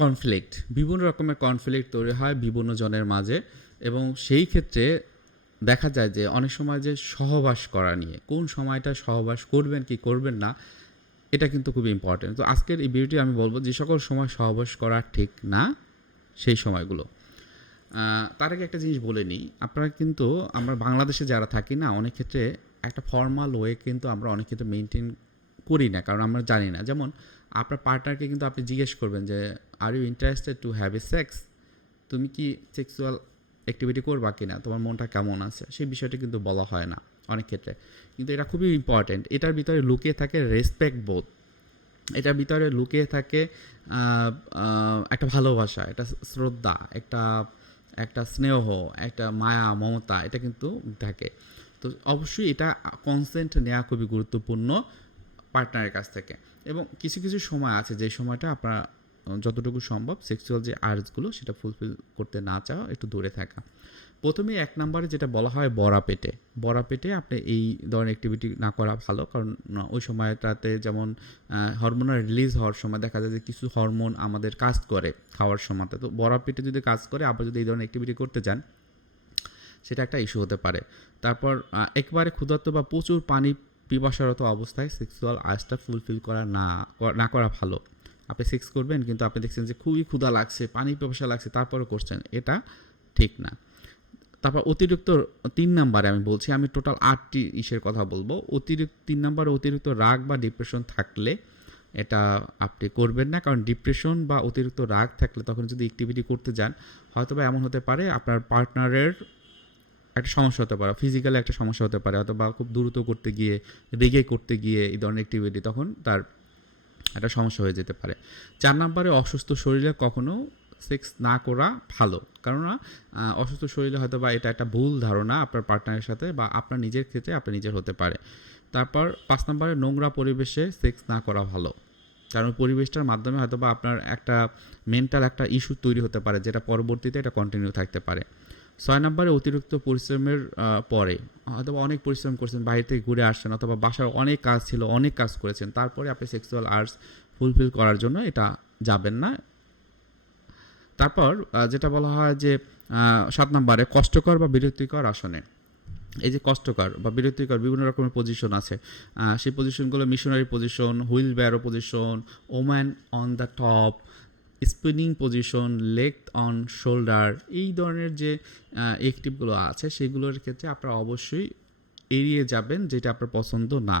Conflict বিভিন্ন রকমের conflict তৈরি হয় বিভিন্ন জনের মাঝে এবং সেই ক্ষেত্রে দেখা যায় যে অনেক সময় যে সহবাস করা নিয়ে, কোন সময়টা সহবাস করবেন কি করবেন না, এটা কিন্তু খুব ইম্পর্টেন্ট তো আজকের এই ভিডিওটি আমি বলব যে সকল সময় সহবাস করা ঠিক না, সেই সময়গুলো। তার আগে একটা জিনিস বলে নিই, আপনারা কিন্তু আমরা বাংলাদেশে যারা থাকি না, অনেক ক্ষেত্রে একটা ফর্মাল ওয়ে কিন্তু আমরা অনেক ক্ষেত্রে মেনটেন করি না, কারণ আমরা জানি না। যেমন আপনার পার্টনারকে কিন্তু আপনি জিজ্ঞেস করবেন যে are you interested to have a sex তুমি কি সেক্সুয়াল অ্যাক্টিভিটি করবা কি না তোমার মনটা কেমন আছে? সেই বিষয়টা কিন্তু বলা হয় না অনেক ক্ষেত্রে। কিন্তু এটা খুবই ইম্পর্ট্যান্ট এটার ভিতরে লুকিয়ে থাকে রেসপেক্ট বোধ এটার ভিতরে লুকিয়ে থাকে একটা ভালোবাসা, একটা শ্রদ্ধা, একটা একটা স্নেহ, একটা মায়া, মমতা, এটা কিন্তু থাকে। তো অবশ্যই এটা কনসেন্ট নেওয়া খুবই গুরুত্বপূর্ণ। পার্টনারের কাছ থেকে। এবং কিছু কিছু সময় আছে যে সময়টা আপনার যতটুকু সম্ভব সেক্সুয়াল যে আর্টসগুলো সেটা ফুলফিল করতে না চাওয়া, একটু দূরে থাকা। প্রথমে এক নম্বরে যেটা বলা হয় বড়া পেটে। বড়া পেটে আপনি এই ধরনের অ্যাক্টিভিটি না করা ভালো, কারণ ওই সময়টাতে যেমন হরমোনাল রিলিজ হওয়ার সময় দেখা যায় যে কিছু হরমোন আমাদের কাজ করে খাওয়ার সময়তে। তো বড়া পেটে যদি কাজ করে, আবার যদি এই ধরনের অ্যাক্টিভিটি করতে যান, সেটা একটা ইস্যু হতে পারে। তারপর একবারে ক্ষুধার্ত বা প্রচুর পানি পিপাসারত অবস্থায় সেক্সুয়াল আর্জটা ফুলফিল করা না না করা ভালো। আপনি সেক্স করবেন, কিন্তু আপনি দেখছেন যে খুবই ক্ষুধা লাগছে, পানি পিপাসা লাগছে, তারপরও করছেন, এটা ঠিক না। তারপর অতিরিক্ত তিন নাম্বারে আমি বলছি, আমি টোটাল আটটি ইসের কথা বলব। অতিরিক্ত তিন নাম্বারে অতিরিক্ত রাগ বা ডিপ্রেশন থাকলে এটা আপনি করবেন না, কারণ ডিপ্রেশন বা অতিরিক্ত রাগ থাকলে তখন যদি অ্যাক্টিভিটি করতে যান হয়তো বা এমন হতে পারে আপনার পার্টনারের একটা সমস্যা হতে পারে ফিজিক্যালি একটা সমস্যা হতে পারে, অথবা খুব দ্রুত করতে গিয়ে, রেগে করতে গিয়ে এই ধরনের অ্যাক্টিভিটি তখন তার একটা সমস্যা হয়ে যেতে পারে। চার নম্বরে অসুস্থ শরীরে কখনো সেক্স না করা ভালো, কেননা অসুস্থ শরীরে হয়তো বা এটা একটা ভুল ধারণা আপনার পার্টনারের সাথে বা আপনার নিজের ক্ষেত্রে আপনার নিজের হতে পারে। তারপর পাঁচ নম্বরে নোংরা পরিবেশে সেক্স না করা ভালো, কারণ পরিবেশটার মাধ্যমে হয়তো বা আপনার একটা মেন্টাল একটা ইস্যু তৈরি হতে পারে, যেটা পরবর্তীতে এটা কন্টিনিউ থাকতে পারে। ছয় নম্বরে অতিরিক্ত পরিশ্রমের পরে, অথবা অনেক পরিশ্রম করছেন, বাইরে থেকে ঘুরে আসছেন, অথবা বাসার অনেক কাজ ছিল, অনেক কাজ করেছেন, তারপরে আপনি সেক্সুয়াল আর্টস ফুলফিল করার জন্য এটা যাবেন না। তারপর যেটা বলা হয় যে সাত নম্বরে কষ্টকর বা বিরক্তিকর আসনে। এই যে কষ্টকর বা বিরক্তিকর বিভিন্ন রকমের পজিশন আছে। সেই পজিশনগুলো missionary position wheel barrow position woman on the top spinning position leg on shoulder এই ধরনের যে অ্যাক্টিভগুলো আছে, সেগুলোর ক্ষেত্রে আপনারা অবশ্যই এড়িয়ে যাবেন যেটা আপনার পছন্দ না।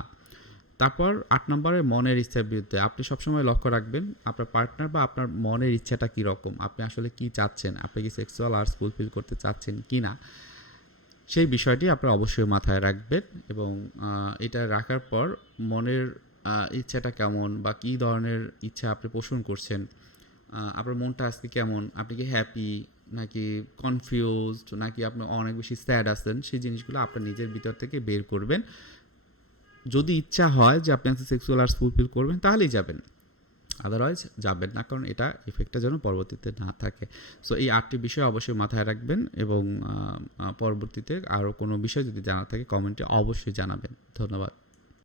তারপর আট নম্বরে মনের ইচ্ছার বিরুদ্ধে, আপনি সবসময় লক্ষ্য রাখবেন আপনার পার্টনার বা আপনার মনের ইচ্ছাটা কী রকম আপনি আসলে কি চাচ্ছেন, আপনি কি সেক্সুয়াল আর্টস ফুলফিল করতে চাচ্ছেন কি না সেই বিষয়টি আপনারা অবশ্যই মাথায় রাখবেন এবং এটা রাখার পর মনের ইচ্ছাটা কেমন বা কী ধরনের ইচ্ছা আপনি পোষণ করছেন আপনার মনটা আজকে কেমন? আপনি কি হ্যাপি নাকি কনফিউজড নাকি আপনি অনেক বেশি স্যাড আছেন? সেই জিনিসগুলো আপনার নিজের ভিতর থেকে বের করবেন। যদি ইচ্ছা হয় যে আপনি সেক্সুয়াল আর্টস ফুলফিল করবেন, তাহলেই যাবেন। আদারওয়াইজ যাবেন না, কারণ এটা ইফেক্টটা যেন পরবর্তীতে না থাকে। সো এই আটটি বিষয় অবশ্যই মাথায় রাখবেন এবং পরবর্তীতে আরও কোনো বিষয় যদি জানা থাকে কমেন্টে অবশ্যই জানাবেন। ধন্যবাদ।